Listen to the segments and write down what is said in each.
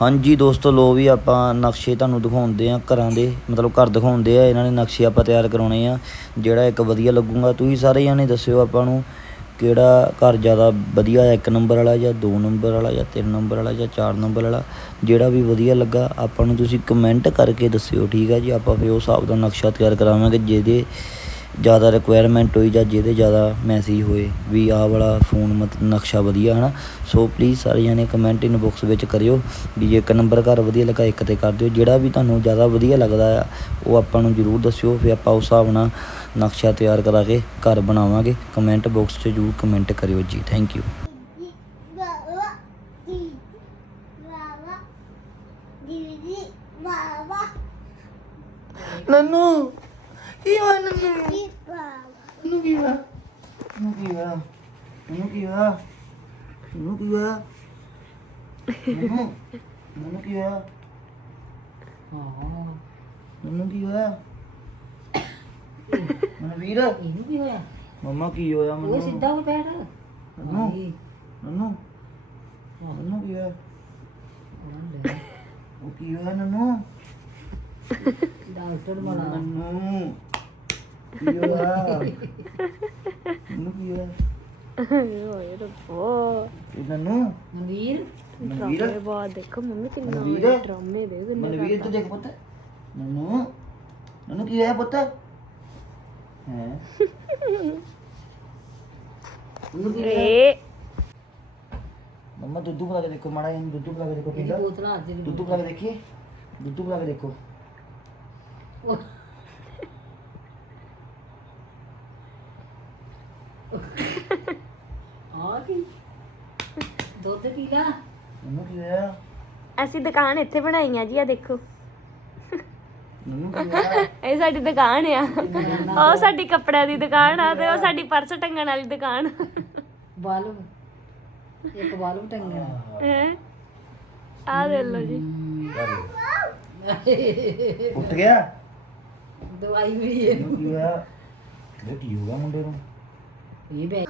ਹਾਂਜੀ ਦੋਸਤੋ, ਲੋ ਵੀ ਆਪਾਂ ਨਕਸ਼ੇ ਤੁਹਾਨੂੰ ਦਿਖਾਉਂਦੇ ਆ ਘਰਾਂ ਦੇ, ਮਤਲਬ ਘਰ ਦਿਖਾਉਂਦੇ ਆ, ਇਹਨਾਂ ਨੇ ਨਕਸ਼ੇ ਆਪਾਂ ਤਿਆਰ ਕਰਾਉਣੇ ਆ, ਜਿਹੜਾ ਇੱਕ ਵਧੀਆ ਲੱਗੂਗਾ। ਤੁਸੀਂ ਸਾਰੇ ਜਾਣੇ ਦੱਸਿਓ ਆਪਾਂ ਨੂੰ ਕਿਹੜਾ ਘਰ ਜ਼ਿਆਦਾ ਵਧੀਆ ਹੈ ਇੱਕ ਨੰਬਰ ਵਾਲਾ ਜਾਂ ਦੋ ਨੰਬਰ ਵਾਲਾ ਜਾਂ ਤਿੰਨ ਨੰਬਰ ਵਾਲਾ ਜਾਂ ਚਾਰ ਨੰਬਰ ਵਾਲਾ, ਜਿਹੜਾ ਵੀ ਵਧੀਆ ਲੱਗਾ, ਆਪਾਂ ਨੂੰ ਤੁਸੀਂ ਕਮੈਂਟ ਕਰਕੇ ਦੱਸਿਓ, ਠੀਕ ਹੈ ਜੀ? ਆਪਾਂ ਫਿਰ ਉਸ ਹਿਸਾਬ ਦਾ ਨਕਸ਼ਾ ਤਿਆਰ ਕਰਾਵਾਂਗੇ, ਜਿਹਦੇ ਜ਼ਿਆਦਾ ਰਿਕੁਆਇਰਮੈਂਟ ਹੋਈ ਜਾਂ ਜਿਹਦੇ ਜ਼ਿਆਦਾ ਮੈਸੇਜ ਹੋਏ ਵੀ ਆਹ ਵਾਲਾ ਫੋਨ ਮਤ, ਨਕਸ਼ਾ ਵਧੀਆ ਹੈ ਨਾ ਸੋ ਪਲੀਜ਼ ਸਾਰੇ ਜਣੇ ਕਮੈਂਟ ਇਨਬਾਕਸ ਵਿੱਚ ਕਰਿਓ ਵੀ ਇੱਕ ਨੰਬਰ ਘਰ ਵਧੀਆ ਲੱਗਾ, ਇੱਕ ਤੇ ਕਰ ਦਿਓ। ਜਿਹੜਾ ਵੀ ਤੁਹਾਨੂੰ ਜ਼ਿਆਦਾ ਵਧੀਆ ਲੱਗਦਾ ਆ, ਉਹ ਆਪਾਂ ਨੂੰ ਜਰੂਰ ਦੱਸਿਓ, ਫਿਰ ਆਪਾਂ ਉਸ ਹਿਸਾਬ ਨਾਲ ਨਕਸ਼ਾ ਤਿਆਰ ਕਰਾ ਕੇ ਘਰ ਬਣਾਵਾਂਗੇ। ਕਮੈਂਟ ਬਾਕਸ 'ਚ ਜਰੂਰ ਕਮੈਂਟ ਕਰਿਓ ਜੀ। Thank you Bawa di bawa di bawa Nannu ਕੀ ਹੋਇਆ ਨੰਨੂ di bawa ਨੂੰ ਕੀ ਹੋਇਆ ਨੂੰ ਕੀ ਹੋਇਆ ਨੂੰ ਕੀ ਹੋਇਆ ਨੂੰ ਕੀ ਹੋਇਆ ਨੂੰ ਨੂੰ ਕੀ ਹੋਇਆ ਹਾਂ ਨੂੰ ਕੀ ਹੋਇਆ ਮਨਵੀਰ ਇਹਨੂੰ ਕੀ ਹੋਇਆ ਮੰਮਾ ਕੀ ਹੋਇਆ ਉਹ ਮੈਨੂੰ? ਸਿੱਧਾ ਹੋ ਬੈਠ ਨੰਨੂ ਨੰਨੂ ਨੰਨੂ ਕੀ ਹੋਇਆ? ਉਹ ਕੀ ਹੋਇਆ ਨੰਨੂ? ਡਾਕਟਰ ਬਣਾ। ਨੰਨੂ ਕੀ ਹੋਇਆ? ਨੰਨੂ ਕੀ ਹੋਇਆ? ਓਏ ਰੱਬੋ। ਇਹ ਨੰਨੂ? ਮਨਵੀਰ? ਮਨਵੀਰ? ਇਹ ਬਾਤ ਦੇਖੋ ਮੰਮੀ ਕਿੰਨਾ ਮਨਵੀਰ? ਡਰਾਮੇ ਦੇ ਕਿੰਨੇ ਮਨਵੀਰ ਤੂੰ ਦੇਖ ਪੁੱਤ। ਨੰਨੂ ਨੰਨੂ ਕੀ ਹੋਇਆ ਪੁੱਤ? ਹੈ ਨੰਨੂ ਕੀ ਹੋਇਆ ਏ। ਮੰਮਾ ਦੁੱਧੂ ਬਣਾ ਕੇ ਦੇਖੋ ਮਾੜਾ ਜਿਹਾ ਦੁੱਧੂ ਬਣਾ ਕੇ ਦੇਖੋ ਇਹਦੀ ਪੀਂਦਾ। ਬੋਤਲਾਂ ਅੱਜ ਦੀ ਦੁੱਧੂ ਬਣਾ ਕੇ ਦੇਖੀਏ। ਦੁੱਧੂ ਬਣਾ ਕੇ ਦੇਖੋ। ਆ ਕੀ? ਦੁੱਧ ਪੀ ਲਾ। ਨੰਨੂ ਕੀ ਹੋਇਆ? ਅਸੀਂ ਦੁਕਾਨ ਇੱਥੇ ਬਣਾਈ ਆ ਜੀ ਆ ਦੇਖੋ। ਇਹ ਸਾਡੀ ਦੁਕਾਨ ਆ। ਉਹ ਸਾਡੀ ਕੱਪੜਿਆਂ ਦੀ ਦੁਕਾਨ ਆ ਤੇ ਉਹ ਸਾਡੀ ਪਰਸ ਟੰਗਣ ਵਾਲੀ ਦੁਕਾਨ। ਬਲਬ। ਇੱਕ ਬਲਬ ਟੰਗਿਆ। ਹੈ? ਆ ਦੇ ਲੋ ਜੀ। ਉੱਠ ਗਿਆ? ਦਵਾਈ ਵੀ ਨੰਨੂ ਕੀ ਹੋਇਆ? ਇਹ ਕੀ ਹੋਗਾ ਮੁੰਡੇ ਨੂੰ? ਇਹ ਬੈ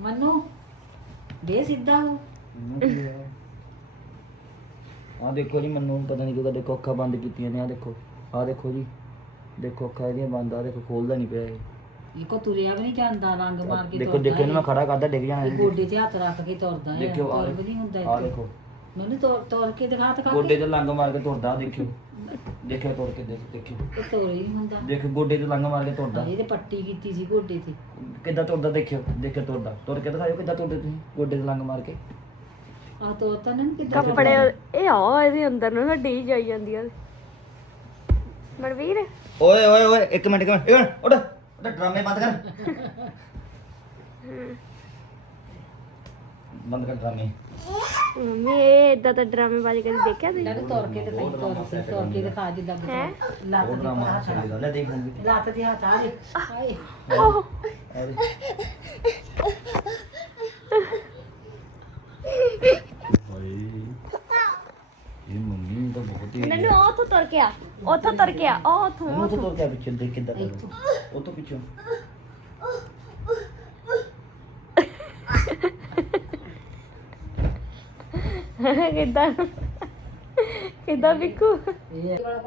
ਮਨੂ ਦੇ ਸਿੱਧਾ ਹੋ ਆ ਦੇਖੋ ਜੀ ਮੈਨੂੰ ਪਤਾ ਨਹੀਂ ਕਿਉਂ ਦੇਖੋ ਅੱਖਾਂ ਬੰਦ ਕੀਤੀਆਂ ਨੇ ਆ ਦੇਖੋ। ਆ ਦੇਖੋ ਜੀ। ਦੇਖੋ ਅੱਖਾਂ ਇਹਦੀਆਂ ਬੰਦ ਆ ਦੇਖੋ ਖੋਲਦਾ ਨਹੀਂ ਪਿਆ ਇਹ। ਕੋ ਤੁਰਿਆ ਵੀ ਨਹੀਂ ਜਾਂਦਾ ਰੰਗ ਮਾਰ ਕੇ ਦੇਖੋ ਦੇਖੋ ਇਹਨੂੰ ਮੈਂ ਖੜਾ ਕਰਦਾ ਡਿੱਗ ਜਾਣਾ ਇਹ। ਗੋਡੇ ਤੇ ਹੱਥ ਰੱਖ ਕੇ ਤੁਰਦਾ ਹੈ ਦੇਖਿਓ ਆ ਤੁਰ ਵੀ ਨਹੀਂ ਹੁੰਦਾ ਆ ਦੇਖੋ। ਮੈਨੂੰ ਤੁਰ ਤੁਰ ਕੇ ਦਿਖਾ ਦਿਖਾ ਗੋਡੇ ਤੇ ਲੰਗ ਮਾਰ ਕੇ ਤੁਰਦਾ ਦੇਖਿਓ। ਦੇਖਿਓ ਤੁਰ ਕੇ ਦੇਖ ਦੇਖਿਓ। ਇਹ ਤੁਰ ਹੀ ਨਹੀਂ ਹੁੰਦਾ। ਦੇਖ ਗੋਡੇ ਤੇ ਲੰਗ ਮਾਰ ਕੇ ਤੁਰਦਾ। ਇਹਦੇ ਪੱਟੀ ਕੀਤੀ ਸੀ ਗੋਡੇ ਤੇ। ਕਿੱਦਾਂ ਤੁਰਦਾ ਦੇਖਿਓ ਦੇਖਿਓ ਤੁਰਦਾ। ਤੁਰ ਕੇ ਦਿਖਾਓ ਕਿੱਦਾਂ ਤੁਰਦੇ ਤੁਸੀਂ ਗੋਡੇ ਤੇ ਲੰਗ ਮਾਰ ਕੇ। ਆ ਤੋਰ ਤਾਂ ਨਹੀਂ ਕਿੱਦਾਂ ਕੱਪੜੇ ਇਹ ਆ ਇਹਦੇ ਅੰਦਰ ਨੂੰ ਨਾ ਡੀ ਜਾਈ ਜਾਂਦੀ ਆ। ਮਨਵੀਰ? ਓਏ ਓਏ ਓਏ ਇੱਕ ਮਿੰਟ ਇੱਕ ਮਿੰਟ ਇੱਕ ਮਿੰਟ ਉੱਠ। ਉੱਠ ਡਰਾਮੇ ਬੰਦ ਕਰ। ਬੰਦ ਕਰ ਡਰਾਮੇ। ਮੰਮੀ ਇਹ ਇਦਾਂ ਤਾਂ ਡਰਾਮੇ ਬਾਜੀ ਕਦੀ ਦੇਖਿਆ ਤੁਸੀਂ? ਲੱਗ ਤੁਰ ਕੇ ਦਿਖਾਈ ਤੁਰ ਕੇ ਤੁਰ ਕੇ ਦਿਖਾ ਜਿੱਦਾਂ ਕਿ ਹੈ ਲੱਤ ਉਹ ਦੇ ਡਰਾਮਾ ਹੱਥ ਲੈ ਦੇਖ ਹੁਣ ਲੱਤ ਦੇ ਹੱਥ ਆ ਦੇ ਹਾਏ। ਓਹ ਅਰੇ ਇਹ ਮੰਮੀ ਤਾਂ ਬਹੁਤ ਹੀ ਨੰਨੂ ਉਹ ਉੱਥੋਂ ਤੁਰ ਕੇ ਆ। ਉੱਥੋਂ ਤੁਰ ਕੇ ਆ ਉਹ ਉੱਥੋਂ ਉਹ ਤੋਂ ਤੁਰ ਕੇ ਪਿੱਛੇ ਦੇਖ ਕਿੱਦਾਂ ਉਹ ਤੋਂ ਪਿੱਛੋਂ। ਕਿੱਦਾਂ? ਕਿੱਦਾਂ ਬਿੱਕੂ?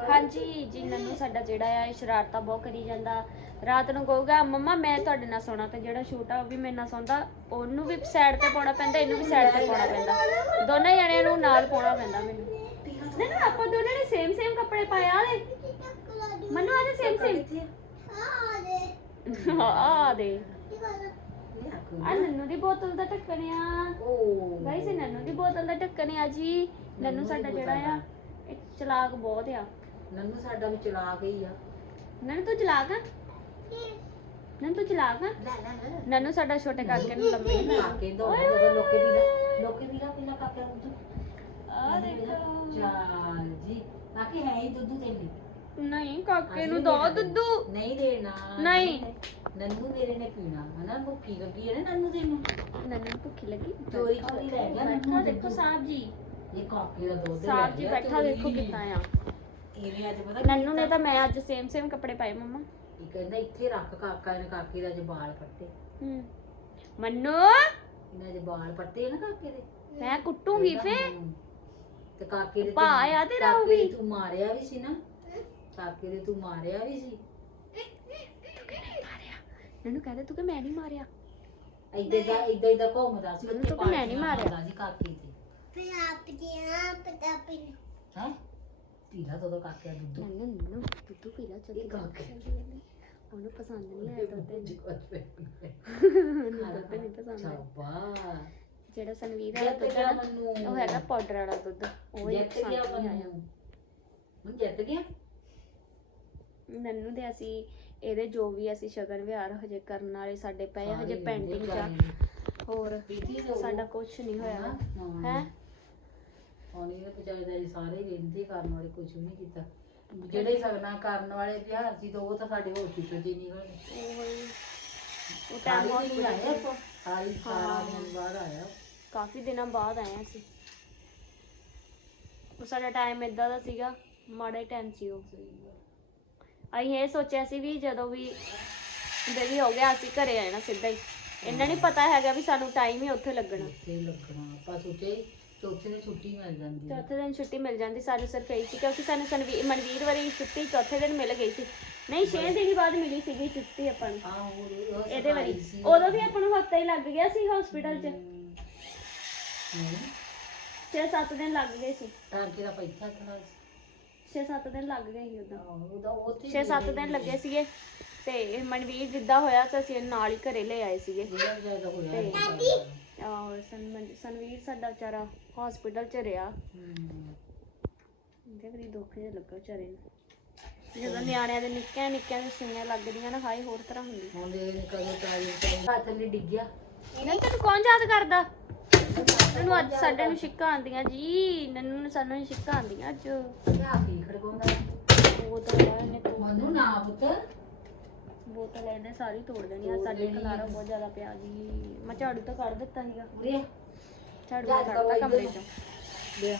ਹਾਂਜੀ ਜੀ ਨੰਨੂ ਸਾਡਾ ਜਿਹੜਾ ਆ ਇਹ ਸ਼ਰਾਰਤਾਂ ਬਹੁਤ ਕਰੀ ਜਾਂਦਾ। ਰਾਤ ਨੂੰ ਕਹੂਗਾ ਮੰਮਾ ਮੈਂ ਤੁਹਾਡੇ ਨਾਲ ਸੌਣਾ ਤੇ ਜਿਹੜਾ ਛੋਟਾ ਉਹ ਵੀ ਮੇਰੇ ਨਾਲ ਸੌਂਦਾ। ਉਹਨੂੰ ਵੀ ਸਾਈਡ ਤੇ ਪਾਉਣਾ ਪੈਂਦਾ ਇਹਨੂੰ ਵੀ ਸਾਈਡ ਤੇ ਪਾਉਣਾ ਪੈਂਦਾ। ਦੋਨੇ ਜਣਿਆਂ ਨੂੰ ਨਾਲ ਪਾਉਣਾ ਪੈਂਦਾ ਮੈਨੂੰ। ਨੰਨੂ ਆਪਾਂ ਦੋਨਾਂ ਨੇ ਸੇਮ ਸੇਮ ਕੱਪੜੇ ਪਾਏ ਆ ਦੇ ਮੰਨੂ ਆ ਦੇ ਸੇਮ ਸੇਮ ਆ ਦੇ। ਆ ਨੰਨੂ ਦੀ ਬੋਤਲ ਦਾ ਢੱਕਣ ਆ। ਗਾਇਸ ਇਹ ਨੰਨੂ ਦੀ ਬੋਤਲ ਦਾ ਢੱਕਣ ਆ ਜੀ। ਨੰਨੂ ਸਾਡਾ ਜਿਹੜਾ ਆ ਇਹ ਚਲਾਕ ਬਹੁਤ ਆ। ਨੰਨੂ ਸਾਡਾ ਵੀ ਚਲਾ ਗਈ ਆ। ਨੰਨੂ ਤੂੰ ਚਲਾਕ ਆ? ਨੰਨੂ ਤੂੰ ਚਲਾਕ ਆ? ਨੰਨੂ ਸਾਡਾ ਛੋਟੇ ਕਾਕੇ ਨੂੰ ਲੰਮੇ ਕਾਕੇ ਦੋ ਲੋਕੇ ਵੀ ਨਾ ਲੋਕੇ ਵੀ ਨਾ ਪਹਿਲਾਂ ਕਾਕੇ ਨੂੰ ਆ ਦੇਖੋ। ਚਾਲ ਜੀ। ਕਾਕੇ ਹੈ ਹੀ ਦੁੱਧ ਤੇਲੀ ਨਹੀਂ ਕਾਕੇ ਨੂੰ ਦੋ ਦੁੱਧੂ। ਨਹੀਂ ਦੇਣਾ। ਨਹੀਂ। ਨੰਨੂ ਮੇਰੇ ਨੇ ਪੀਣਾ। ਹਨਾ ਭੁੱਖੀ ਲੱਗੀ ਹੈ ਨਾ ਨੰਨੂ ਤੈਨੂੰ? ਨੰਨੂ ਨੂੰ ਭੁੱਖੀ ਲੱਗੀ। ਚੋਰੀ ਚੋਰੀ ਲੈ ਗਿਆ ਨੰਨੂ ਦੇਖੋ ਸਾਹਿਬ ਜੀ। ਇਹ ਕਾਕੇ ਦਾ ਦੁੱਧ ਲੈ ਸਾਹਿਬ ਜੀ ਬੈਠਾ। ਦੇਖੋ ਕਿੱਦਾਂ ਆ। ਇਹਨੇ ਅੱਜ ਪਤਾ ਨੰਨੂ ਨੇ ਤਾਂ ਮੈਂ ਅੱਜ ਸੇਮ ਸੇਮ ਕੱਪੜੇ ਪਾਏ ਮੰਮਾ। ਇਹ ਕਹਿੰਦਾ ਇੱਥੇ ਰੱਖ ਕਾਕਾ ਨੇ ਕਾਕੇ ਦਾ ਜੇ ਵਾਲ ਪੱਟੇ ਹੂੰ। ਮੰਨੂ! ਇਹਨਾਂ ਦੇ ਵਾਲ ਪੱਟੇ ਨਾ ਕਾਕੇ ਦੇ? ਮੈਂ ਕੁੱਟੂਗੀ ਫੇ। ਤੇ ਕਾਕੇ ਦੇ ਭਾ ਆ ਤੇਰਾ ਉਹ ਕਾਕੇ ਵੀ। ਦੇ ਤੂੰ ਮਾਰਿਆ ਵੀ ਸੀ ਨਾ? ਕਾਕੇ ਦੇ ਤੂੰ ਮਾਰਿਆ ਵੀ ਸੀ? ਮੈਨੂੰ ਕਹਿੰਦੇ ਤੂੰ ਕਿ ਮੈਂ ਨਹੀਂ ਮਾਰਿਆ। ਏਦਾਂ ਦਾ ਏਦਾਂ ਏਦਾਂ ਘੁੰਮਦਾ ਸੀ ਮੈਨੂੰ ਤਾਂ ਕੋਈ ਮੈਂ ਨੀ ਮਾਰਿਆ। ਮਾਰਦਾ ਸੀ ਕਾਕੇ ਤੇ ਹੈ? ਪੀਲਾ ਤਾਂ ਉਹਦਾ ਕਾਕੇ ਦਾ ਦੁੱਧ। ਨੰਨੂ ਨੰਨੂ ਦੁੱਧੂ ਪੀ ਲੈ ਚੱਲ ਇਹ ਕਾਕੇ ਉਹਨੂੰ ਪਸੰਦ ਨਹੀਂ ਆਇਆ ਦੁੱਧ ਦੁੱਧ ਨਹੀਂ ਪਸੰਦ ਆਇਆ। ਚਾਬਾ ਜਿਹੜਾ ਸਨਵੀਰ ਵਾਲਾ ਜਿੱਤ ਦੁੱਧ ਗਿਆ ਆ ਨਾ, ਮੈਨੂੰ ਉਹ ਹੈਗਾ ਪਾਊਡਰ ਵਾਲਾ ਦੁੱਧ ਉਹ ਹੀ ਜਿੱਤ ਪਸੰਦ ਗਿਆ ਨਹੀਂ ਆਇਆ। ਮੈਨੂੰ ਹੁਣ ਜਿੱਤ ਗਿਆ? ਨੰਨੂ ਦੇ ਅਸੀਂ ਇਹਦੇ ਜੋ ਵੀ ਅਸੀਂ ਸ਼ਗਨ ਵਿਹਾਰ ਹਜੇ ਕਰਨ ਵਾਲੇ ਸਾਡੇ ਪਏ ਆ, ਹਜੇ ਸਾਰੇ ਪੈਂਡਿੰਗ ਵਿਆਹ ਜਾ। ਕਰੇ। ਹੋਰ ਪੀਤੀ ਤਾਂ ਸਾਡਾ ਕੁਝ ਨਹੀਂ ਹੋਇਆ ਹਾਂ। ਹੈ? ਪਾਣੀ ਦੇ ਪਚਾਈ ਦਾ ਸਾਰੇ ਵੇਂਦੇ ਕਰਨ ਵਾਲੇ ਕੁਝ ਨਹੀਂ ਕੀਤਾ। ਜਿਹੜੇ ਸਗਨਾ ਕਰਨ ਵਾਲੇ ਵਿਹਾਰ ਸੀ ਤਾਂ ਉਹ ਤਾਂ ਸਾਡੇ ਹਸਪੀਟਲ 'ਚ ਹੀ ਨਹੀਂ ਹੋਏ। ਉਹ। ਟਾਈਮ ਬਹੁਤ ਆਪਾਂ। ਸਾਰੀ ਸਾਰਾ ਦਿਨ ਬਾਅਦ ਆਇਆ। ਕਾਫੀ ਦਿਨਾਂ ਬਾਅਦ ਆਏ ਹਾਂ ਅਸੀਂ। ਉਹ ਸਾਡਾ ਟਾਈਮ ਇਦਾਂ ਦਾ ਸੀਗਾ ਮਾੜਾ ਹੀ ਟਾਈਮ ਸੀ ਉਹ। ਅਸੀਂ ਇਹ ਸੋਚਿਆ ਸੀ ਵੀ ਜਦੋਂ ਵੀ ਬੇਬੀ ਹੋ ਗਿਆ ਅਸੀਂ ਘਰੇ ਆਣਾ ਸਿੱਧਾ ਹੀ। ਇਹਨਾਂ ਨਹੀਂ ਪਤਾ ਹੈਗਾ ਵੀ ਸਾਨੂੰ ਟਾਈਮ ਹੀ ਉੱਥੇ ਲੱਗਣਾ। ਉੱਥੇ ਲੱਗਣਾ। ਆਪਾਂ ਸੋਚੇ ਚੌਥੇ ਦਿਨ ਛੁੱਟੀ ਮਿਲ ਜਾਂਦੀ ਹੈ। ਚੌਥੇ ਦਿਨ ਛੁੱਟੀ ਮਿਲ ਜਾਂਦੀ ਸਾਨੂੰ ਸਿਰਫ ਇਹੀ ਸੀ ਕਿਉਂਕਿ ਸਾਨੂੰ ਸਨਵੀ- ਮਨਵੀਰ ਵਾਲੀ ਛੁੱਟੀ ਚੌਥੇ ਦਿਨ ਮਿਲ ਗਈ ਸੀ। ਨਹੀਂ 6 ਦਿਨ ਹੀ ਬਾਅਦ ਮਿਲੀ ਸੀਗੀ ਛੁੱਟੀ ਆਪਾਂ ਨੂੰ। ਆਹ ਉਹ ਉਹ ਇਹਦੇ ਸਫ਼ਾਈ ਸੀ। ਉਦੋਂ ਵੀ ਆਪਾਂ ਨੂੰ ਹਫਤਾ ਹੀ ਲੱਗ ਗਿਆ ਸੀ ਹਸਪੀਟਲ 'ਚ। ਹਮ। 6-7 ਦਿਨ ਲੱਗ ਗਏ ਸੀ। ਟਾਂਕੇ ਦਾ ਪੈਸਾ ਕਰਾ 6-7 ਦਿਨ ਲੱਗ ਗਏ ਸੀ ਉਦੋਂ। ਉਹਦਾ ਉੱਥੇ 6-7 ਦਿਨ ਲੱਗੇ ਸੀਗੇ ਤੇ ਮਨਵੀਰ ਜਿੱਦਾਂ ਹੋਇਆ ਤਾਂ ਅਸੀਂ ਨਾਲ ਹੀ ਘਰੇ ਲੈ ਆਏ ਸੀਗੇ। ਜਿਹੜਾ ਜ਼ਿਆਦਾ ਹੋਇਆ। ਤੇ- ਸਨਵੀਰ ਸਾਡਾ ਵਿਚਾਰਾ ਹਸਪੀਟਲ 'ਚ ਰਿਹਾ। ਇਹਦੇ ਵੀ ਦੁੱਖ ਜਿਹਾ ਲੱਗਾ ਵਿਚਾਰੇ ਨੂੰ। ਜਦੋਂ ਨਿਆਣਿਆਂ ਦੇ ਨਿੱਕਿਆਂ ਨਿੱਕਿਆਂ ਦੇ ਸੂਈਆਂ ਲੱਗਦੀਆਂ ਨਾ ਹਾਈ ਹੋਰ ਤਰ੍ਹਾਂ ਹੁੰਦੀ। ਹੁਣ ਦੇ ਕਦੋਂ ਚਾਹੀ ਹੱਥ ਥੱਲੇ ਡਿੱਗ ਗਿਆ ਇਹਨਾਂ ਤੈਨੂੰ ਕੌਣ ਯਾਦ ਕਰਦਾ? ਤੈਨੂੰ ਅੱਜ ਸਾਡੇ ਨੂੰ ਛਿੱਕਾਂ ਆਂਦੀਆਂ ਜੀ ਨੰਨੂ ਨੂੰ ਸਾਨੂੰ ਛਿੱਕਾਂ ਆਂਦੀਆਂ ਅੱਜ। ਕੀ ਉਹ ਤਾਂ ਨਾ ਪੁੱਤ। ਬੋਤਲ ਇਹਨੇ ਸਾਰੀ ਤੋੜ ਦੇਣੀ ਆ ਸਾਡੇ ਖਲਾਰਾ ਬਹੁਤ ਜ਼ਿਆਦਾ ਪਿਆ ਜੀ ਮੈਂ ਝਾੜੂ ਤਾਂ ਕੱਢ ਦਿੱਤਾ ਸੀਗਾ ਉਰੇ ਝਾੜੂ ਜਾ ਤਾਂ ਕਰੋ ਕੱਢਤਾ ਇੱਧਰ। ਕਮਰੇ ਚੋਂ ਲਿਆ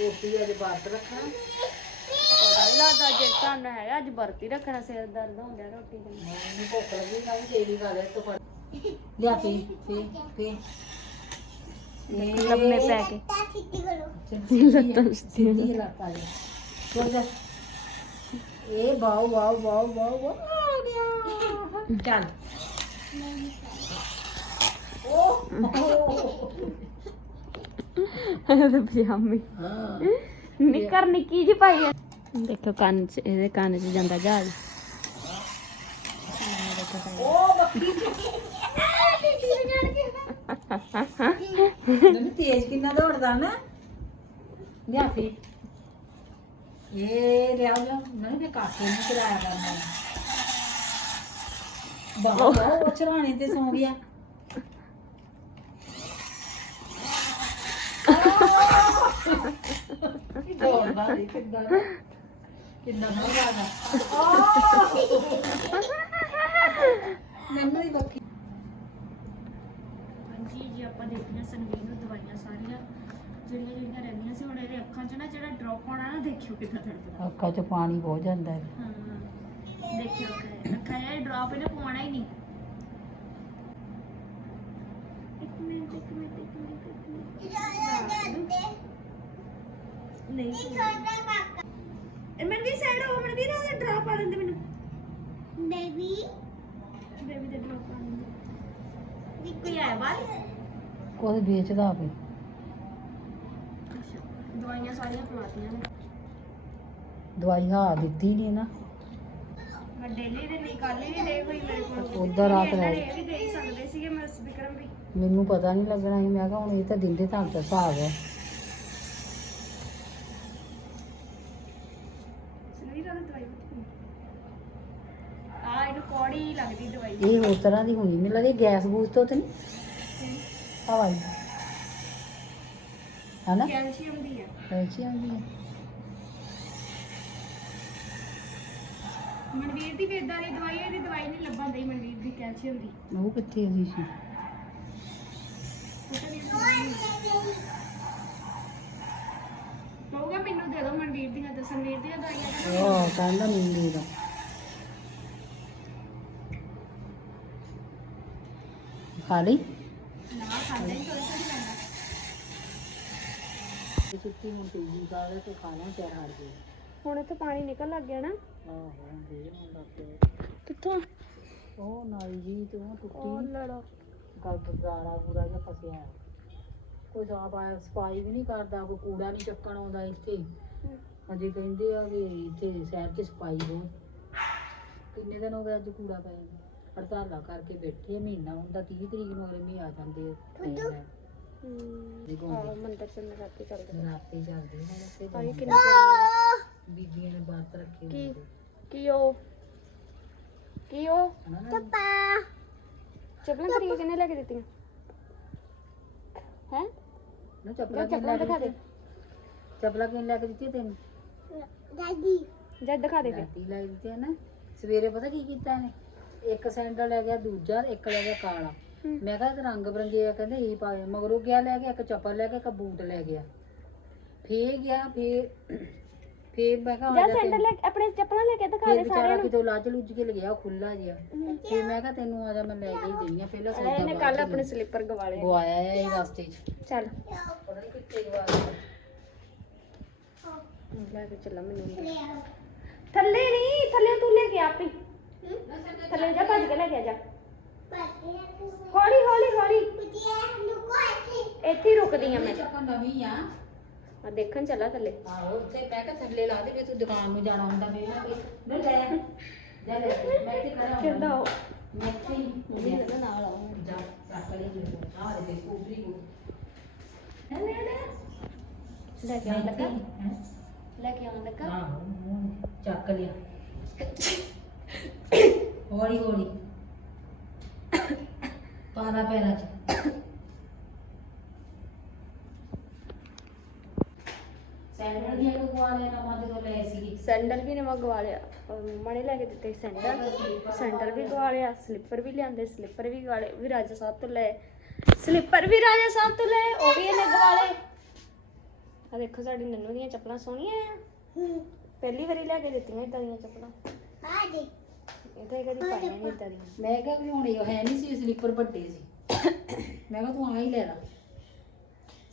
ਰੋਟੀ ਅੱਜ ਬਾਤ ਰੱਖਾਂ ਪਤਾ ਨਹੀਂ ਲੱਗਦਾ ਜੇ ਸਾਨੂੰ ਹੈਗਾ ਅੱਜ ਵਰਤੀ ਰੱਖਣਾ ਸਿਰ ਦਰਦ ਹੁੰਦਾ ਰੋਟੀ ਦੇ ਮੈਨੂੰ ਭੁੱਖ ਲੱਗੀ ਨਾ ਵੀ ਤੇਰੀ ਗੱਲ ਹੈ ਤੂੰ ਫੜ ਲਿਆ ਪੀ ਪੀ ਪੀ ਲੰਮੇ ਪੈ ਕੇ ਤਾਂ ਠੀਕ ਕਰੋ ਲੱਤਾਂ ਸਿੱਧੀ ਲੱਤਾਂ ਜੀ ਚੱਲ ਜਾ ਇਹ ਬਾਉ ਬਾਉ ਬਾਉ ਬਾਉ ਬਾਉ ਆ ਗਿਆ ਚੱਲ ਇਹਦੇ ਪਜਾਮੇ ਹਾਂ ਨਿੱਕਰ ਨਿੱਕੀ ਜਿਹੀ ਪਾਈ ਹੈ ਦੇਖੋ ਕੰਨ 'ਚ ਇਹਦੇ ਕੰਨ 'ਚ ਜਾਂਦਾ ਜਹਾਜ਼ ਮੈਨੂੰ ਤੇਜ਼ ਕਿੰਨਾ ਦੌੜਦਾ ਨਾ ਲਿਆ ਫੇ ਇਹ ਲਿਆ ਲਿਆ ਮੈਨੂੰ ਤੇ ਕਾਕੇ ਨੂੰ ਚਲਾਇਆ ਕਰਨਾ ਬਾਬਾ ਉਹ ਚਰਾਣੇ ਤੇ ਸੌ ਗਿਆ। ਦੌੜਦਾ ਨਹੀਂ ਕਿੰਨਾ ਕਿੰਨਾ ਦੌੜਦਾ ਮੈਨੂੰ ਹੀ ਬੱਕੀ ਹਾਂਜੀ ਜੀ ਆਪਾਂ ਦੇਖੀਆਂ ਸੰਗੀਤ ਨੂੰ ਦਵਾਈਆਂ ਸਾਰੀਆਂ ਜਿਹੜੀਆਂ ਜਿਹੜੀਆਂ ਰਹਿੰਦੀਆਂ ਸੀ ਹੁਣ ਇਹਦੇ ਅੱਖਾਂ 'ਚ ਨਾ ਜਿਹੜਾ ਡ੍ਰੌਪ ਆਉਣਾ ਨਾ ਦੇਖਿਓ ਕਿੱਦਾਂ ਤੜਕਦਾ ਅੱਖਾਂ 'ਚ ਪਾਣੀ ਬਹੁਤ ਜਾਂਦਾ ਹੈ। ਹਾਂ। ਦੇਖਿਓ ਕਿ ਅੱਖਾਂ 'ਚ ਡ੍ਰੌਪ ਇਹਨੇ ਪਵਾਉਣਾ ਹੀ ਨਹੀਂ। ਇੱਕ ਮਿੰਟ ਇੱਕ ਮਿੰਟ ਇੱਕ ਮਿੰਟ ਇੱਕ ਮਿੰਟ। ਨਹੀਂ ਛੋਟਾ ਕਾਕਾ। ਇਹ ਮਨਵੀਰ ਸਾਈਡ ਹੋ ਮਨਵੀਰ ਆ ਡ੍ਰੌਪ ਆ ਦਿੰਦੇ ਮੈਨੂੰ। ਬੇਬੀ ਬੇਬੀ ਦੇ ਡ੍ਰੌਪ ਆ ਦਿੰਦੇ ਕੋਈ ਆਇਆ ਬਾਹਰ? ਕੋਈ ਵੇਚਦਾ ਪਏ ਦਵਾਈਆਂ ਸਾਰੀਆਂ ਪਵਾਤੀਆਂ ਨੇ। ਦਵਾਈ ਹਾਂ ਦਿੱਤੀ ਨਹੀਂ ਨਾ। ਡੇਲੀ ਦੇ ਲਈ ਕੱਲ ਹੀ ਨਹੀਂ ਦੇ ਹੋਈ ਮੇਰੇ ਕੋਲ ਉੱਧਰ ਰਾਤ ਇਹਨਾਂ ਨੇ ਰਹਿ ਇਹ ਵੀ ਦੇ ਹੀ ਸਕਦੇ ਸੀਗੇ ਮੈਂ ਵਿਕਰਮ ਵੀ। ਮੈਨੂੰ ਪਤਾ ਨਹੀਂ ਲੱਗਣਾ ਸੀ ਮੈਂ ਕਿਹਾ ਹੁਣ ਇਹ ਤਾਂ ਦਿੰਦੇ ਤਾਂ ਤਾਂ ਹਿਸਾਬ ਹੈ। ਸੁਣੀ ਤਾਂ ਦਵਾਈ ਆ ਇਹਨੂੰ ਕੌੜੀ ਲੱਗਦੀ ਦਵਾਈ। ਇਹ ਹੋਰ ਤਰ੍ਹਾਂ ਦੀ ਹੋਣੀ ਮੈਨੂੰ ਲੱਗਦੀ ਗੈਸ ਗੂਸ ਤੋਂ ਤੇ ਨਹੀਂ ਹਵਾਈ ਹਨਾ? ਕੈਲਸ਼ੀਅਮ ਦੀ ਆ। ਐਸੀ ਆਉਂਦੀ ਹੈ ਮਨਵੀਰ ਦੀ ਵੇਦਾਂ ਦੀ ਦਵਾਈ ਇਹਦੀ ਦਵਾਈ ਨਹੀਂ ਲੱਭਣ ਦਈ ਮਨਵੀਰ ਦੀ ਕੈਲਸ਼ੀਅਮ ਦੀ। ਉਹ ਕਿੱਥੇ ਆਉਂਦੀ ਸੀ ਕਹੂਗਾ ਮੈਨੂੰ ਦੇ ਦਿਓ ਮਨਵੀਰ ਦੀਆਂ ਤੇ ਸੰਵੀਰ ਦੀਆਂ ਦਵਾਈਆਂ ਦਾ ਉਹ ਕਹਿੰਦਾ ਮੈਨੂੰ ਦਾ ਖਾ ਲਈ? ਨਾ ਖਾਂਦੇ ਹੀ ਥੋੜੀ ਥੋੜੀ ਲੈਂਦਾ ਸੁੱਤੀ ਹੁਣ ਤੀਜੀ ਦਾ ਤੇ ਖਾ ਲਾਂ ਚਾਰ ਹਾਰ ਗਈ ਹੁਣ ਇੱਥੇ ਪਾਣੀ ਨਿਕਲ ਲੱਗ ਗਿਆ ਨਾ। ਆਹੋ ਦੇ ਹੁਣ ਲੱਗ ਕਿੱਥੋਂ? ਉਹ ਨਾਲੀ ਜੀ ਤੋਂ ਉਹ ਟੁੱਟੀ। ਲੜੋ। ਗਲ ਗਾਰਾ ਪੂਰਾ ਜਿਹਾ ਫਸਿਆ ਕੋਈ ਸਾਫ਼ ਆਇਆ ਸਫ਼ਾਈ ਵੀ ਨਹੀਂ ਕਰਦਾ ਕੋਈ ਕੂੜਾ ਨਹੀਂ ਚੱਕਣ ਆਉਂਦਾ ਇੱਥੇ। ਅਜੇ ਕਹਿੰਦੇ ਆ ਕਿ ਇੱਥੇ ਸ਼ਹਿਰ 'ਚ ਸਫ਼ਾਈ ਬਹੁਤ ਕਿੰਨੇ ਦਿਨ ਹੋ ਗਏ ਅੱਜ ਕੂੜਾ ਪਿਆ ਨੂੰ? ਹੜਤਾਲਾਂ ਕਰਕੇ ਬੈਠੇ ਆ, ਮਹੀਨਾ ਹੁੰਦਾ 30 ਤਰੀਕ ਨੂੰ ਅਗਲੇ ਮਹੀਨੇ ਆ ਜਾਂਦੇ ਆ। ਹਮ ਆਹ ਮੰਦਰ ਚ ਨਰਾਤੇ ਚੱਲਦੇ ਰਾਤੇ ਚੱਲਦੇ ਹੁਣ ਉੱਥੇ ਭਾਈ ਕਿੰਨੀ ਗਰਮੀ ਬੀਬੀਆਂ ਨੇ ਵਰਤ ਰੱਖੇ ਕੀ? ਹੁੰਦੇ ਕੀ ਉਹ ਕੀ ਉਹ ਹਨਾ ਨਾ। ਪਾ ਚੱਪਲਾਂ ਖਰੀਦ ਕਿੰਨੇ ਲੈ ਕੇ ਦਿੱਤੀਆਂ? ਹੈ? ਨਾ ਉਹ ਚੱਪਲਾਂ ਕਿੰਨ ਚੱਪਲਾਂ ਲੈ ਕੇ ਦਿਖਾ ਦੇ। ਦਿੱਤੀਆਂ? ਚੱਪਲਾਂ ਕਿੰਨ ਲੈ ਕੇ ਦਿੱਤੀ ਤੈਨੂੰ? ਦਾਦੀ ਜਦ ਦਿਖਾ ਦੇ ਫਿਰ। ਰਾਤੀ ਲੈ ਕੇ ਦਿੱਤੀਆਂ ਨਾ। ਸਵੇਰੇ ਪਤਾ ਕੀ ਕੀਤਾ ਇਹਨੇ? ਇੱਕ ਸੈਂਡਲ ਲੈ ਗਿਆ ਦੂਜਾ ਇੱਕ ਲੈ ਗਿਆ ਕਾਲਾ। ਹੂੰ। ਮੈਂ ਕਿਹਾ ਇਹ ਤਾਂ ਰੰਗ ਬਰੰਗੇ ਆ ਕਹਿੰਦੇ ਇਹ ਪਾਏ ਮਗਰੋਂ ਗਿਆ ਲੈ ਗਿਆ ਇੱਕ ਚੱਪਲ ਲੈ ਗਿਆ ਇੱਕ ਬੂਟ ਲੈ ਗਿਆ। ਫੇਰ ਗਿਆ ਫੇਰ ਫੇਰ ਮੈਂ ਕਿਹਾ ਆ ਜਾ ਜਾ ਸੈਂਡਲ ਲੈ ਆਪਣੇ ਚੱਪਲਾਂ ਲੈ ਕੇ ਦਿਖਾ ਫੇਰ ਦੇ ਵਿਚਾਰਾ ਸਾਰਿਆਂ ਨੂੰ। ਕਿਤੋਂ ਲੱਜ ਲੁੱਜ ਕੇ ਲਗਿਆ ਖੁੱਲਾ ਜਿਹਾ। ਫੇਰ ਮੈਂ ਕਿਹਾ ਤੈਨੂੰ ਆ ਜਾ ਮੈਂ ਲੈ ਕੇ ਹੀ ਦੇਣੀ ਆ ਪਹਿਲਾਂ ਅਰੇ ਇਹਨੇ ਸੌਦਾ ਕੱਲ ਆਪਣੇ ਸਲੀਪਰ ਗਵਾ ਲਏ। ਗਵਾਇਆ ਹੈ ਇਹ ਰਸਤੇ 'ਚ। ਚੱਲ। ਪਤਾ ਨਹੀਂ ਕਿੱਥੇ ਗਵਾਇਆ ਲੈ ਕੇ ਚੱਲਾ ਮੈਨੂੰ ਵੀ। ਥੱਲੇ ਨਹੀਂ ਥੱਲੇ ਤੂੰ ਲੈ ਕੇ ਆਪੀ। ਥੱਲੇ ਜਾ ਭੱਜ ਕੇ ਲੈ ਕੇ ਜਾ। ਹੌਲੀ ਹੌਲੀ ਹੌਲੀ। ਇੱਥੇ। ਹੀ ਰੁਕਦੀ ਆ ਮੈਂ। ਨਵੀਂ ਆ। ਆ ਦੇਖਣ ਚੱਲਾ ਥੱਲੇ। ਆਹੋ ਉੱਥੇ ਮੈਂ ਕਿਹਾ ਥੱਲੇ ਲਾ ਦੇ ਜੇ ਤੂੰ ਦੁਕਾਨ ਨੂੰ ਜਾਣਾ ਹੁੰਦਾ ਮੇਰੇ ਨਾਲ ਮੈਂ ਲੈ ਜਾ ਲੈ ਮੈਂ ਇੱਥੇ ਖੜਾ ਕਿੰਦਾ ਉਹ? ਮੈਂ ਇੱਥੇ ਹੀ। ਮੰਮੀ ਦਾ ਨਾਲ ਆਉਂ ਜਾ ਚੱਕ ਲਈ ਜੀ। ਆ ਦੇ ਸਕੂਟਰੀ ਕੋ ਲੈ ਕੇ ਆਉਣ ਲੱਗਾ? ਲੈ ਕੇ ਆਉਣ ਲੱਗਾ? ਆਹੋ ਚੱਕ ਲਿਆ। ਹੌਲੀ ਹੌਲੀ ਪਾਦਾ ਪੈਰਾਂ ਚ। ਸੈਂਡਲ ਵੀ ਇੱਕ ਗਵਾ ਲਿਆ ਨਵਾਂ ਜਦੋਂ ਲਏ ਸੀਗੀ। ਸੈਂਡਲ ਵੀ ਨੇ ਮੰਗਵਾ ਲਿਆ। ਔਰ ਮੰਮਾ ਨੇ ਲੈ ਕੇ ਦਿੱਤੇ ਸੈਂਡਲ। ਸੈਂਡਲ ਵੀ ਗਵਾ ਲਿਆ। ਸਲੀਪਰ ਵੀ ਲਿਆਂਦੇ ਸਲੀਪਰ ਵੀ ਗਵਾ ਲਏ ਵੀ ਰਾਜਾ ਸਾਹਿਬ ਤੋਂ ਲਏ। ਸਲੀਪਰ ਵੀ ਰਾਜਾ ਸਾਹਿਬ ਤੋਂ ਲਏ ਉਹ ਵੀ ਇਹਨੇ ਗਵਾ ਲਏ। ਆ ਦੇਖੋ ਸਾਡੀ ਨੰਨੂ ਦੀਆਂ ਚੱਪਲਾਂ ਸੋਹਣੀਆਂ ਆ। ਪਹਿਲੀ ਵਾਰੀ ਲੈ ਕੇ ਦਿੱਤੀਆਂ ਇਦਾਂ ਦੀਆਂ ਚੱਪਲਾਂ। ਇਹ ਤਾਂ ਕਦੀ ਪਾਈਆਂ ਨਹੀਂ ਇਦਾਂ ਦੀਆਂ। ਮੈਂ ਕਿਹਾ ਵੀ ਹੁਣ ਇਹ ਹੈ ਨਹੀਂ ਸੀ ਸਲੀਪਰ ਵੱਡੇ ਸੀ। ਮੈਂ ਕਿਹਾ ਤੂੰ ਆ ਹੀ ਲੈ ਲਾ।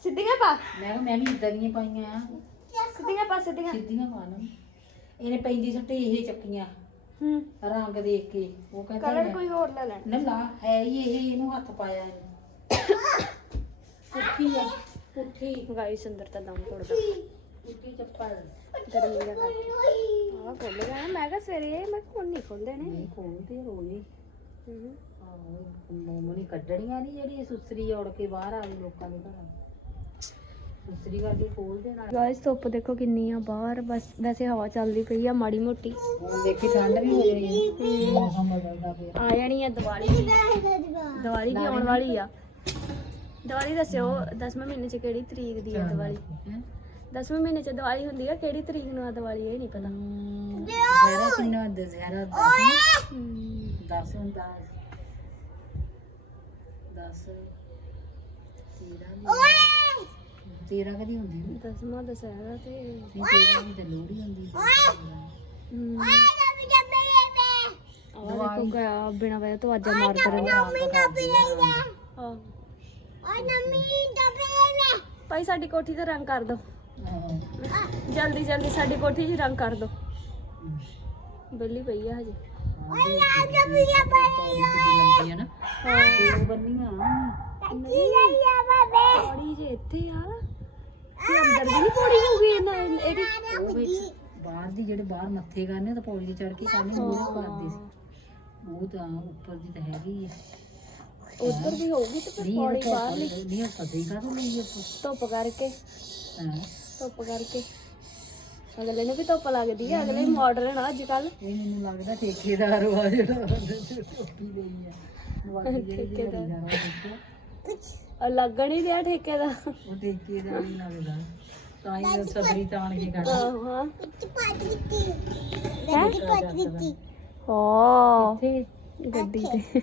ਸਿੱਧੀਆਂ ਪਾ। ਮੈਂ ਕਿਹਾ ਮੈਂ ਵੀ ਇਦਾਂ ਦੀਆਂ ਪਾਈਆਂ ਆ। ਸਿੱਧੀਆਂ ਪਾ ਸਿੱਧੀਆਂ। ਸਿੱਧੀਆਂ ਪਾ ਲਾਂ ਇਹਨੇ ਪੈਂਦੀ ਸੱਟੇ ਇਹ ਚੱਕੀਆਂ। ਹੂੰ। ਰੰਗ ਦੇਖ ਕੇ ਉਹ ਕਹਿੰਦਾ ਕਲਰ ਕੋਈ ਹੋਰ ਲੈ ਲੈਣ। ਨਾ ਲਾ ਹੈ ਹੀ ਇਹ ਇਹਨੂੰ ਹੱਥ ਪਾਇਆ ਇਹਨੇ। ਪੁੱਠੀ ਆ ਪੁੱਠੀ। ਗਾਈ ਸੁੰਦਰ ਤਾਂ ਦਮ ਤੋੜਦਾ। ਪੁੱਠੀ ਚੱਪਲ। ਗਰਮੀ ਦਾ ਕਰਕੇ। ਆਹ ਖੋਲ ਗਿਆ ਮੈਂ ਕਿਹਾ ਸਵੇਰੇ ਮੈਂ ਕੋਲ ਨਹੀਂ ਖੋਲਦੇ ਨੇ। ਨਹੀਂ ਖੋਲਦੇ ਰੋਜ਼ ਹੂੰ। ਆਹੋ ਮੋਮਣੀ ਕੱਢਣੀਆਂ ਨਹੀਂ ਜਿਹੜੀ ਸੁਸਰੀ ਔੜ ਕੇ ਬਾਹਰ ਆ ਗਈ ਲੋਕਾਂ ਦੇ ਘਰਾਂ। ਨਾਲ ਗਾਇਸ ਧੁੱਪ ਦੇਖੋ ਕਿੰਨੀ ਆ ਬਾਹਰ ਬਸ ਵੈਸੇ ਹਵਾ ਚੱਲਦੀ ਪਈ ਆ ਮਾੜੀ ਮੋਟੀ। ਹੁਣ ਦੇਖੀ ਠੰਡ ਵੀ ਹੋ ਮੌਸਮ ਬਦਲਦਾ ਪਿਆ। ਆ ਜਾਣੀ ਆ ਦੀਵਾਲੀ ਵੀ। ਦੀਵਾਲੀ ਵੀ ਆਉਣ ਵਾਲੀ ਆ। ਦੀਵਾਲੀ ਦੱਸਿਓ 10ਵੇਂ ਮਹੀਨੇ ਚ ਕਿਹੜੀ ਤਰੀਕ ਦੀ ਆ ਦੀਵਾਲੀ? ਹੈਂ? 10ਵੇਂ ਮਹੀਨੇ ਚ ਦੀਵਾਲੀ ਹੁੰਦੀ ਆ ਕਿਹੜੀ ਤਰੀਕ ਨੂੰ ਆ ਦੀਵਾਲੀ ਇਹ ਨਹੀਂ ਪਤਾ। ਦੁਸਹਿਰਾ ਕਿੰਨਾ ਦੁਸਹਿਰਾ ਹਮ, 10 ਹੁੰਦਾ 10 13 ਕਦੀ ਹੁੰਦੀ ਨਹੀਂ ਦਸਵਾਂ ਦਸਹਿਰਾ ਤੇ 13 ਦੀ ਤਾਂ ਲੋਹੜੀ ਹੁੰਦੀ ਹਮ, ਆਹ ਦੇਖੋ ਗਿਆ ਬਿਨਾ ਵਜ੍ਹਾ ਤੋਂ ਆਜਾ ਮਾਰ ਕਰਨ ਆ ਭਾਈ ਸਾਡੀ ਕੋਠੀ ਤੇ ਰੰਗ ਕਰ ਦੋ। ਜਲਦੀ ਜਲਦੀ ਸਾਡੀ ਕੋਠੀ 'ਚ ਰੰਗ ਕਰ ਦੋ। ਬੇਲੀ ਪਈ ਆ ਹਜੇ। ਲੰਬੀ ਹੈ ਨਾ। ਦੋ ਬੰਨੀਆਂ। ਪੌੜੀ ਜੇ ਇੱਥੇ ਆ। ਤੇ ਅੰਦਰ ਦੀ ਨਹੀਂ ਪੌੜੀ ਹੋਊਗੀ ਇਹਨਾਂ ਇਹਦੀ ਉਹ ਵਿੱਚ ਬਾਹਰ ਦੀ ਜਿਹੜੇ ਬਾਹਰ ਮੱਥੇ ਕਰਨੇ ਉਹ ਤਾਂ ਪੌੜੀ ਤੇ ਚੜ ਕੇ ਕਰਨੇ ਉਹ ਕਰਦੇ ਸੀ। ਉਹ ਤਾਂ ਉੱਪਰ ਦੀ ਤਾਂ ਹੈਗੀ ਹੈ ਉੱਧਰ ਵੀ ਹੋਊਗੀ ਤੇ ਫਿਰ ਪੌੜੀ ਬਾਹਰ ਲਈ। ਨਹੀਂ ਉਹ ਪਤਾ ਹੀ ਕਾਹਦੋਂ ਲਈ ਧੁੱਪ ਕਰਕੇ। ਹਾਂ। ਧੁੱਪ ਕਰਕੇ। ਅਗਲੇ ਨੂੰ ਵੀ ਧੁੱਪ ਲੱਗਦੀ ਹੈ ਅਗਲੇ ਮਾਡਰਨ ਆ ਅੱਜ ਕੱਲ ਇਹ ਮੈਨੂੰ ਲੱਗਦਾ ਠੇਕੇਦਾਰ ਵਾ ਜਿਹੜਾ ਟੋਪੀ ਆ। ਠੇਕੇਦਾਰ। ਦੇਖੋ ਲੱਗਣ ਹੀ ਦਿਆ ਠੇਕੇ ਦਾ। ਉਹ ਠੇਕੇਦਾਰ ਹੀ ਲੱਗਦਾ। ਤਾਂ ਹੀ ਉਹ ਸਬਰੀ ਤਾਣ ਕੇ ਕਰਦਾ ਆਹ, ਹਾਂ। ਹੈ? ਹਾਂ। ਇੱਥੇ ਗੱਡੀ ਤੇ।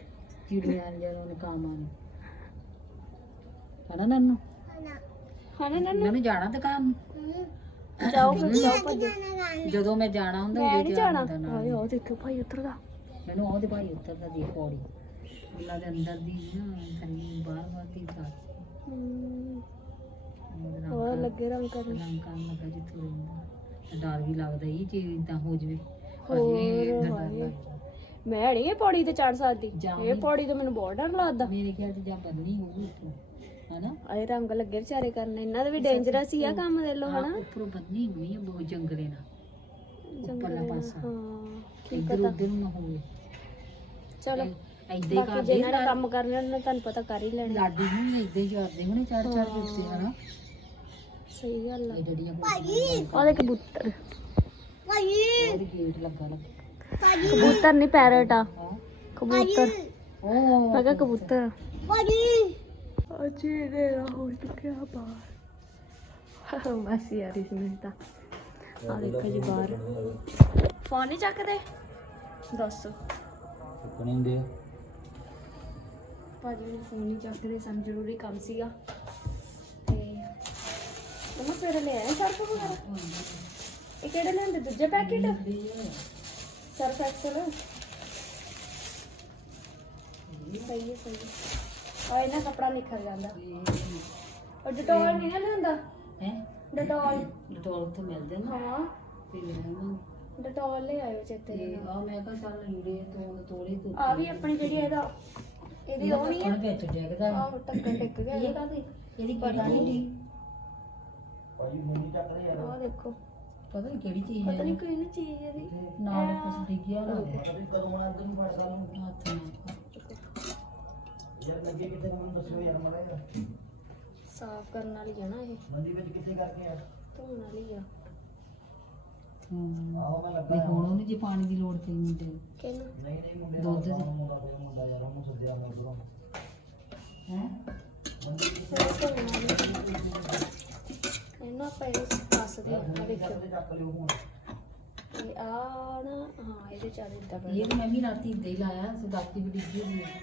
ਚਿੜੀਆਂ ਜਦੋਂ ਨੇ ਕਾਮਾਂ ਨੂੰ। ਹਨਾ ਨੰਨੂ? ਹਾਂ ਨਾ ਨਾ ਇਹਨਾਂ ਨੂੰ ਜਾਣਾ ਦੁਕਾਨ ਨੂੰ? ਜਾਓ ਫਿਰ ਜਾਓ ਭੱਜੋ। ਜਦੋਂ ਮੈਂ ਜਾਣਾ ਹੁੰਦਾ ਮੈਂ ਉਦੋਂ ਨਹੀਂ ਤਿਆਰ ਜਾਣਾ। ਹੁੰਦਾ ਨਾਲ। ਆਏ ਉਹ ਦੇਖੋ ਭਾਈ ਉਤਰਦਾ। ਮੈਨੂੰ ਉਹਦੇ ਭਾਈ ਉੱਤਰਦਾ ਦੀ ਪੌੜੀ। ਉਹਨਾਂ ਦੇ ਅੰਦਰ ਦੀ ਨਾ ਥੱਲੇ ਬਾਹਰ ਬਾਹਰ ਦੀ ਤਾਂ ਉਹ ਲੱਗੇ ਰੰਗ ਕਰਨ। ਰੰਗ ਕਰਨ ਲੱਗਾ ਜਿੱਥੋਂ ਰਹਿੰਦਾ। ਤੇ ਡਰ ਵੀ ਲੱਗਦਾ ਇਹ ਚੀਜ਼ ਇਦਾਂ ਹੋ ਜਵੇ। ਹੋਰ ਹਾਏ। ਮੈਂ ਨਹੀਂ ਇਹ ਪੌੜੀ ਤੇ ਚੜ ਸਕਦੀ। ਜਾਂ ਇਹ ਪੌੜੀ ਤੇ ਮੈਨੂੰ ਬਹੁਤ ਡਰ ਲੱਗਦਾ। ਮੇਰੇ ਖਿਆਲ ਚ ਜਾਂ ਬਦਲੀ ਹੋਊਗੀ ਉੱਥੋਂ ਹਨਾ? ਆਏ ਰੰਗ ਲੱਗੇ ਵਿਚਾਰੇ ਕਰਨ ਇਹਨਾਂ ਦਾ ਵੀ ਡੇਂਜਰਸ ਹੀ ਆ ਕੰਮ ਦੇ ਲੋ ਹਾਂ, ਹਨਾ? ਉੱਪਰੋਂ ਬਦਲੀ ਹੋਣੀ ਹੈ ਬਹੁਤ ਜੰਗਲੇ ਨਾਲ। ਉੱਪਰਲਾ ਪਾਸਾ। ਹਾਂ ਇੱਧਰ ਉੱਧਰ ਨੂੰ ਨਾ ਹੋਵੇ। ਚਲੋ। ਐਦਾਂ ਹੀ ਬਾਕੀ ਕਰਦੇ ਜਿਹਨਾਂ ਨੇ ਕੰਮ ਕਰਨੇ ਉਹਨਾਂ ਨੇ ਤੁਹਾਨੂੰ ਪਤਾ ਕਰ ਹੀ ਲੈਣੇ। ਲਾਡੀ ਨੂੰ ਵੀ ਐਦਾਂ ਹੀ ਕਰਦੇ ਹੁਣੇ ਚੜ ਚੜ ਕੇ ਉੱਤੇ ਹਨਾ? ਸਹੀ ਗੱਲ ਆ। ਇਹ ਡੜੀਆਂ ਭਾਜੀ। ਉਹਦੇ ਕਬੂਤਰ ਗੇਟ ਲੱਗਾ ਲੱਗਾ। ਕਬੂਤਰ ਨਹੀਂ ਪੈਰਟ ਆ। ਹਾਂ? ਕਬੂਤਰ। ਉਹ ਮੈਂ ਕਿਹਾ ਕਬੂਤਰ। ਭਾਈ ਅਜੀ ਦੇ ਹੋ ਚੁੱਕਿਆ ਬਾਹਰ। ਬਸ ਯਾਰ ਇਸ ਮਿੰਟ ਤਾਂ। ਆ ਦੇਖੋ ਜੀ ਬਾਹਰ। ਫੋਨ ਨਹੀਂ ਚੱਕਦੇ? ਦੱਸ। ਚੱਕਣੇ ਹੁੰਦੇ ਆ। ਭਾਜੀ ਨੇ ਫੋਨ ਨਹੀਂ ਚੱਕਦੇ ਸਾਨੂੰ ਜ਼ਰੂਰੀ ਕੰਮ ਸੀਗਾ। ਤੇ ਮੈਂ ਸਵੇਰੇ ਲੈ ਆਇਆ ਸਰਫ ਵਗੈਰਾ? ਇਹ ਕਿਹੜੇ ਲੈਂਦੇ ਦੂਜੇ ਪੈਕੇਟ? Surf Excel? ਸਹੀ ਹੈ ਸਹੀ ਹੈ। ਆ ਇਹਨਾਂ ਕੱਪੜਾ ਨਿਖਰ ਜਾਂਦਾ। ਉਹ ਡਟੋਲ ਨਹੀਂ ਨਾ ਲੈਂਦਾ ਹੈ? ਡਟੋਲ। ਡਟੋਲ ਉੱਥੇ ਮਿਲਦੇ ਨੇ। ਹਾਂ। ਫਿਰ ਲੈਣਾ ਡਟੋਲ ਲੈ ਆਇਓ ਚੇਤੇ ਨਾਲ। ਆ ਮੈਂ ਕਿਹਾ ਚੱਲ ਲੀੜੇ ਤੋਂ ਤੋੜੇ ਤੋਂ ਆ ਵੀ ਆਪਣੀ ਜਿਹੜੀ ਇਹਦਾ ਇਹਦੀ ਉਹ ਨਹੀਂ ਹੁਣ ਵਿੱਚ ਡਿੱਗਦਾ ਆ ਆਹ ਟੱਕਰ ਟਿਕ ਗਿਆ ਇਹ ਕਾਹਦੀ? ਇਹਦੀ ਪਤਾ ਨਹੀਂ। ਭਾਈ ਹੁਣ ਨਹੀਂ ਚੱਕਦੇ ਯਾਰ। ਆ ਦੇਖੋ। ਪਤਾ ਨਹੀਂ ਕਿਹੜੀ ਚੀਜ਼ ਪਤਾ ਹੈ ਨਹੀਂ ਕੋਈ ਨਾ ਚੀਜ਼ ਇਹਦੀ। ਨਾਲ ਕੁਝ ਡਿੱਗਿਆ ਹੋਵੇ ਪਤਾ ਨਹੀਂ ਕਦੋਂ ਆਣਾ ਤੈਨੂੰ ਫੜਦਾ ਨੂੰ ਹੱਥ ਨਾਲ। ਯਾਰ ਲੱਗੇ ਕਿੱਥੇ ਨੂੰ ਮੈਨੂੰ ਦੱਸਿਓ ਯਾਰ ਮਾੜਾ ਸਾਫ਼ ਕਰਨ ਵਾਲੀ ਆ ਨਾ ਇਹ। ਮੰਦੀ ਵਿੱਚ ਕਿੱਥੇ ਕਰਕੇ ਆ? ਧੋਣ ਵਾਲੀ ਆ। ਹੂੰ ਆਹੋ ਮੈਂ ਤੇ ਹੁਣ ਉਹਨੂੰ ਜੇ ਪਾਣੀ ਦੀ ਲੋੜ ਪਈ ਮੁੰਡੇ ਨੂੰ। ਕਿਹਨੂੰ? ਨਹੀਂ ਨਹੀਂ ਮੁੰਡੇ ਦੁੱਧ ਦਾ ਦੀ। ਮੁੰਡਾ ਕੋਈ ਮੁੰਡਾ ਯਾਰ ਉਹਨੂੰ ਸੱਦਿਆ ਮੈਂ ਉਧਰੋਂ। ਹੈ? ਇਹਨੂੰ ਇਹ ਪਾਸਦੇ ਆ ਕਿੱਥੇ ਚੱਕ ਲਿਓ ਹੁਣ। ਇਹ ਆ ਨਾ ਹਾਂ ਇਹਦੇ ਚਾਰ ਇਦਾਂ ਇਹ ਤਾਂ ਮੈਂ ਵੀ ਰਾਤੀ ਏਦਾਂ ਹੀ ਲਾਇਆ ਸਦਾਤੀ ਵੀ ਡਿੱਗੀ ਹੋਈ ਹੈ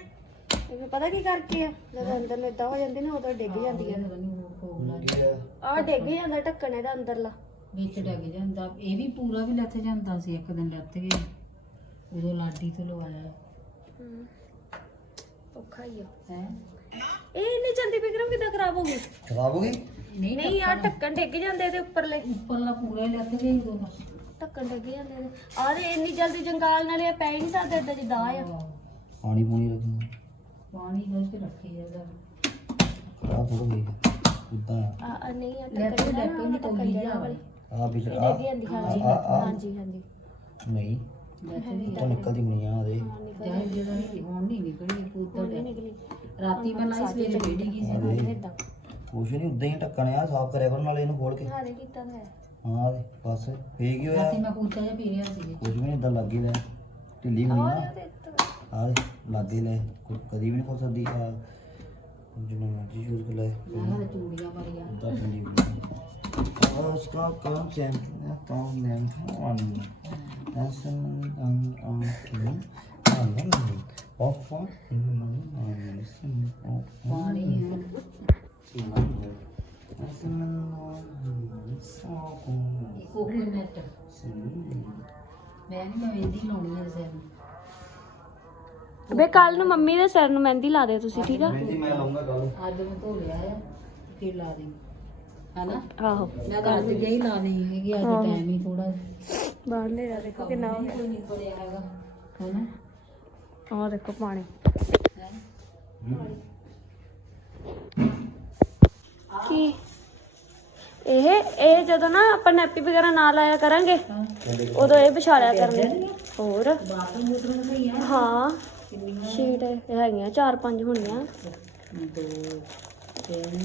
ਇਹ ਪਤਾ ਕੀ ਕਰਕੇ ਆ? ਜਦੋਂ ਅੰਦਰ ਨੂੰ ਏਦਾਂ ਹੋ ਜਾਂਦੀ ਨਾ ਉਦੋਂ ਡਿੱਗ ਜਾਂਦੀ ਆ। ਪਤਾ ਨੀ ਆ ਡਿੱਗ ਜਾਂਦਾ ਢੱਕਣ ਇਹਦਾ ਅੰਦਰਲਾ। ਵਿੱਚ ਡਿੱਗ ਜਾਂਦਾ। ਇਹ ਵੀ ਪੂਰਾ ਵੀ ਲੱਥ ਜਾਂਦਾ ਸੀ ਇੱਕ ਦਿਨ ਲੱਥ ਗਿਆ। ਉਦੋਂ ਲਾਡੀ ਤੋਂ ਲਵਾਇਆ। ਹਮ। ਔਖਾ ਹੀ ਆ। ਹੈ? ਇਹ ਨਹੀਂ ਜਲਦੀ ਬਿਕਰਮ ਕਿਦਾਂ ਖਰਾਬ ਹੋ ਗਈ? ਖਰਾਬ ਹੋ ਗਈ? ਨਹੀਂ ਨਹੀਂ ਆ ਢੱਕਣ। ਡਿੱਗ ਜਾਂਦੇ ਇਹਦੇ ਉੱਪਰਲੇ। ਉੱਪਰਲਾ ਪੂਰਾ ਹੀ ਲੱਥ ਗਿਆ ਉਦੋਂ ਢੱਕਣ ਡਿੱਗ ਜਾਂਦੇ ਨੇ ਆ ਤੇ ਇੰਨੀ ਜਲਦੀ ਜੰਗਾਲ ਨਾਲੇ ਇਹ ਪੈ ਹੀ ਨਹੀਂ ਸਕਦੇ ਏਦਾਂ ਜਿੱਦਾਂ ਆ। ਪਾਣੀ ਪੂਣੀ ਰੱਖਣਾ ਪਾਣੀ ਵਿੱਚ ਰੱਖੀ ਜਾਂਦਾ। ਖਰਾਬ ਹੋ ਗਈ। ਉਦਾਂ ਆ? ਆ ਨਹੀਂ ਆ ਲੈ ਢੱਕਣ ਕੋਈ ਨਾ ਨਹੀਂ ਢੱਕਣ ਕੋਈ ਵਾਲੀ। ਆ ਇਹ ਆ ਹਾਂਜੀ ਆ- ਆ- ਹਾਂਜੀ ਹਾਂਜੀ। ਨਹੀਂ ਤਾਂ ਨਿਕਲਦੀ ਨਹੀਂ ਆ ਉਹਦੇ। ਜਿਹੜਾ ਨਹੀਂ ਹੁਣ ਨਹੀਂ ਨਿਕਲੀ ਪੂਰਾ ਨਹੀਂ ਨਿਕਲੀ। ਰਾਤੀ ਮੈਂ ਲਾਈ ਸਵੇਰੇ ਵੇੜੀ ਗਈ ਸੀ ਆ ਦੇ ਏਦਾਂ ਕੁਛ ਨਹੀਂ ਉਦਾਂ ਹੀ ਢੱਕਣਿਆ ਸਾਫ਼ ਕਰਿਆ ਕਰੋ ਨਾਲੇ ਇਹਨੂੰ ਖੋਲ ਕੇ। ਹਾਰੇ ਕੀਤਾ ਤਾਂ ਹੈ ਹਾਂ ਦੇ ਬਸ ਫੇਕ ਹੀ ਹੋਇਆ? ਰਾਤੀ ਮੈਂ ਪੂਛਾ ਜਿਹਾ ਪੀ ਰਿਹਾ ਸੀ ਕੁਝ ਵੀ ਨਹੀਂ ਇਦਾਂ ਲੱਗੇ ਲੈ ਢਿੱਲੀ ਹੋਣੀ ਨਾ। ਆ ਦੇ ਲੱਗੇ ਲੈ। ਕੋਈ ਕਦੀ ਵੀ ਨਹੀਂ ਖੋਲ ਸਕਦੀ। ਆ ਜਿੰਨਾ ਮਰਜ਼ੀ ਯੂਜ਼ ਕਰ ਲੈ। ਮੈਂ ਚੂੜੀਆਂ ਮਾਰੀਆਂ Kalau sekolah kau jangan kau lempar Dasan ang ang kin alam mo. Opo, hindi mo naman sin opo. Sino mo? Dasan mo sa ko. Coconut. Sino mo? ਮੈਂ ਵੀ ਮਹਿੰਦੀ ਲਾਉਣੀ ਹੈ ਸਿਰ ਬੇ ਕੱਲ ਨੂੰ ਮੰਮੀ ਦੇ ਸਿਰ ਨੂੰ ਮਹਿੰਦੀ ਲਾ ਦਿਓ ਤੁਸੀਂ ਠੀਕ ਆ ਮੈਂ ਲਾਉਂਗਾ ਕੱਲ ਅੱਜ ਮੈਂ ਧੋ ਲਿਆ ਹੈ ਫਿਰ ਲਾ ਦੇਂਗੇ ਹਨਾ? ਆਹੋ। ਮੈਂ ਤਾਂ ਅੱਜ ਹੀ ਲਾ ਲਈ ਹੈਗੀ ਅੱਜ ਟਾਈਮ ਹੀ ਥੋੜਾ ਬਾਹਰ ਲੈ ਜਾ ਦੇਖੋ ਕਿੰਨਾ ਹੋ ਕੋਈ ਨਹੀਂ ਪੜਿਆ ਹੈਗਾ ਹਨਾ? ਗਿਆ ਆ ਦੇਖੋ ਪਾਣੀ? ਕੀ? ਇਹ ਇਹ ਜਦੋਂ ਨਾ ਆਪਾਂ ਨੈਪੀ ਵਗੈਰਾ ਨਾ ਲਾਇਆ ਕਰਾਂਗੇ ਉਦੋਂ ਇਹ ਵਿਛਾ ਲਿਆ ਕਰਨਗੇ ਹੋਰ ਹੈ। ਸ਼ੀਟ ਹੈਗੀਆਂ ਚਾਰ ਪੰਜ ਹੋਣੀਆਂ ਦੋ ਤਿੰਨ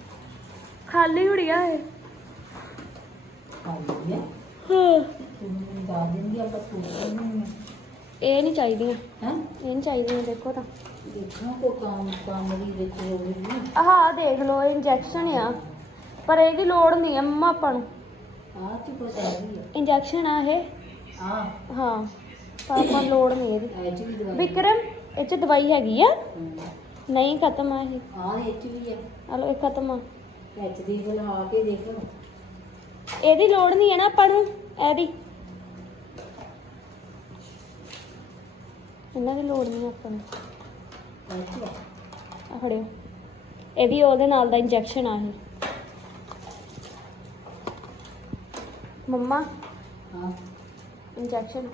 ਖਾਲੀ ਹੁੜੀਆਂ ਖਾਈ ਹੈ? ਹਾਂ। ਤੂੰ ਦੱਸ ਦਿੰਦੀ ਆਪਾਂ ਸੂਟ ਇਹ ਨਹੀਂ ਚਾਹੀਦੀਆਂ। ਹੈ? ਇਹ ਨਹੀਂ ਚਾਹੀਦੀਆਂ ਦੇਖੋ ਤਾਂ। ਦੇਖੋ ਕੋ ਕੰਮ ਕੰਮ ਦੀ ਦੇਖੋ ਆਹ ਦੇਖ ਲਓ ਇੰਜੈਕਸ਼ਨ ਆ। ਪਰ ਇਹਦੀ ਲੋੜ ਨਹੀਂ ਹੈ ਮੰਮਾ ਆਪਾਂ ਨੂੰ। ਆਹ ਤੇ ਕੁਛ ਹੈ ਵੀ ਇੰਜੈਕਸ਼ਨ ਆ ਇਹ। ਆਹ। ਹਾਂ ਪਰ ਆਪਾਂ ਲੋੜ ਨਹੀਂ ਇਹਦੀ। ਵੀ ਵਿਕਰਮ ਇਹ ਚ ਦਵਾਈ ਹੈਗੀ ਆ। ਨਹੀਂ ਖਤਮ ਆ ਇਹ। ਆਹ ਇਹ ਚ ਵੀ ਆ। ਹਲੋ ਇਹ ਖਤਮ ਆ। ਐਚ ਦੀ ਬੁਲਾ ਕੇ ਦੇਖੋ। ਇਹਦੀ ਲੋੜ ਨਹੀਂ ਹੈ ਨਾ ਆਪਾਂ ਨੂੰ ਇਹਦੀ ਇਹਨਾਂ ਦੀ ਲੋੜ ਨਹੀਂ ਆਪਾਂ ਨੂੰ। ਐਚ ਆ ਫੜਿਓ। ਇਹ ਵੀ ਉਹਦੇ ਨਾਲ ਦਾ ਇੰਜੈਕਸ਼ਨ ਆ ਇਹ। ਮੰਮਾ ਹਾਂ। ਇੰਜੈਕਸ਼ਨ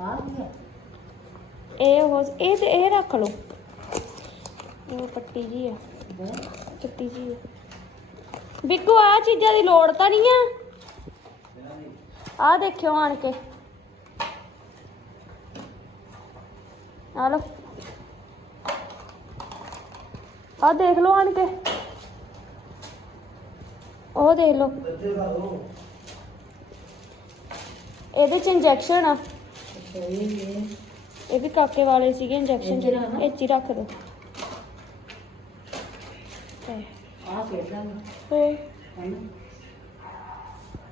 ਆ ਇਹ ਉਹ ਇਹ ਤੇ ਇਹ ਰੱਖ ਲਓ। ਇਹ ਪੱਟੀ ਜੀ ਆ। ਪੱਟੀ ਜੀ ਆ। ਬਿੱਗੂ ਆ ਚੀਜ਼ਾਂ ਦੀ ਲੋੜ ਤਾਂ ਨਹੀਂ ਆ। ਆ ਦੇਖਿਓ ਆਣ ਕੇ। ਆ ਆ ਦੇਖ ਲਓ ਆਣ ਕੇ। ਉਹ ਦੇਖ ਲਓ। ਇਹਦੇ ਚ ਇੰਜੈਕਸ਼ਨ ਆ। ਇਹ ਵੀ ਕਾਕੇ ਵਾਲੇ ਸੀਗੇ ਇੰਜੈਕਸ਼ਨ 'ਚ। ਇਹ 'ਚ ਰੱਖ ਦੋ। ਤੇ ਆਹ ਕਿਹੜਾ ਹੋਰ ਹੈ